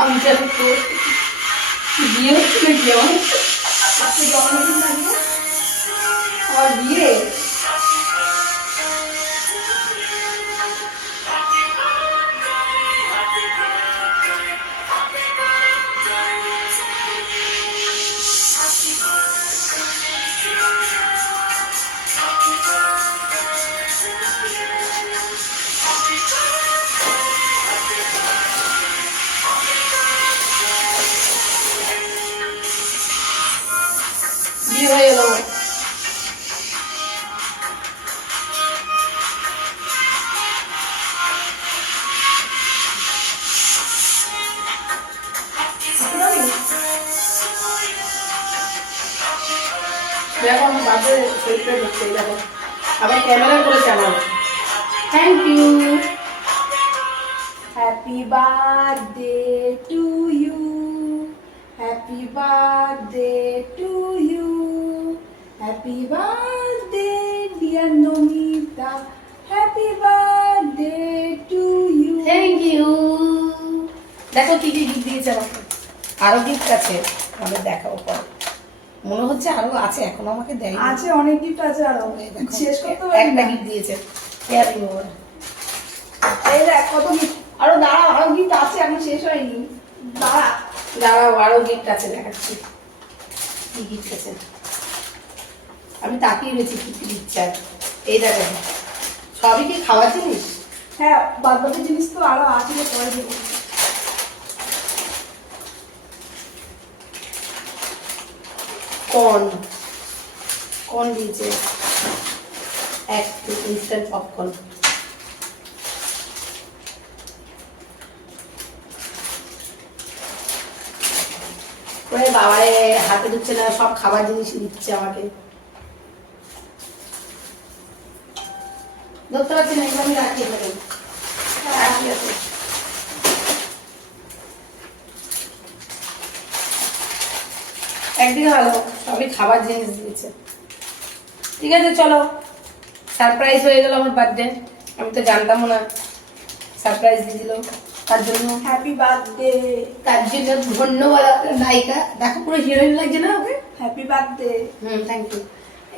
Function তো বিয়ে হচ্ছে নাকি আমার আজকে জন্মদিন থাকবে আমার বিয়ে হয়ে গেল আবার ক্যামেরা করেছে আমার thank you happy birthday to you happy birthday to happy birthday dear Namita happy birthday to you thank you দেখো কি কি গিফট দিয়েছে আমাকে। আরও গিফট আছে আমাদের দেখাবো পর। মনে হচ্ছে আরও আছে এখন আমাকে দেয় আছে অনেক গিফট আছে আরও। শেষ করতে পারি একটা গিফট দিয়েছে। কেয়ারিং ওভার এই দেখ কত গিফট আরও দাঁড়া আরও গিফট আছে এখন শেষ হয়নি। দাঁড়া। দাঁড়াও আরও গিফট আছে দেখাচ্ছি। কি গিফট আছে? আমি তাকিয়ে রয়েছি দিচ্ছে আর। এই দেখো সবই কি খাওয়ার জিনিস? হ্যাঁ বাদ বাকি জিনিস তো আরও আছে পরে দেবো। কর্ন। কর্ন দিয়েছে। এক ইনস্ট্যান্ট পপকর্ন ওরে বাবারে হাতে ঢুকছে না সব খাবার জিনিস দিচ্ছে আমাকে। ধরতে পারছি না এগুলো আমি রাখি এখানে। রাখি আছে একদিকে ভালো সবই খাবার জিনিস দিয়েছে। ঠিক আছে চলো। সারপ্রাইজ হয়ে গেল আমার বার্থডে আমি তো জানতামও না। সারপ্রাইজ দিয়ে দিল। তার জন্য হ্যাপি বার্থডে তার জন্য ধন্যবাদ আপনার নায়িকা। দেখো পুরো হিরোইন লাগছে না okay? Happy birthday hmm thank you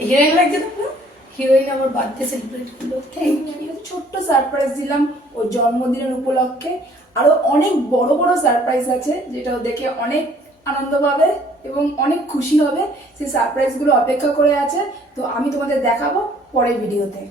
heroine লাগছে না পুরো? হিরোইন আমার বার্থডে সেলিব্রেট করল। থ্যাংক ইউ ছোট্ট সারপ্রাইজ দিলাম ওর জন্মদিনের উপলক্ষে। আরও অনেক বড় বড় সারপ্রাইজ আছে যেটা দেখে অনেক আনন্দ পাবে এবং অনেক খুশি হবে। সেই সারপ্রাইজগুলো অপেক্ষা করে আছে। তো আমি তোমাদের দেখাবো পরের ভিডিওতে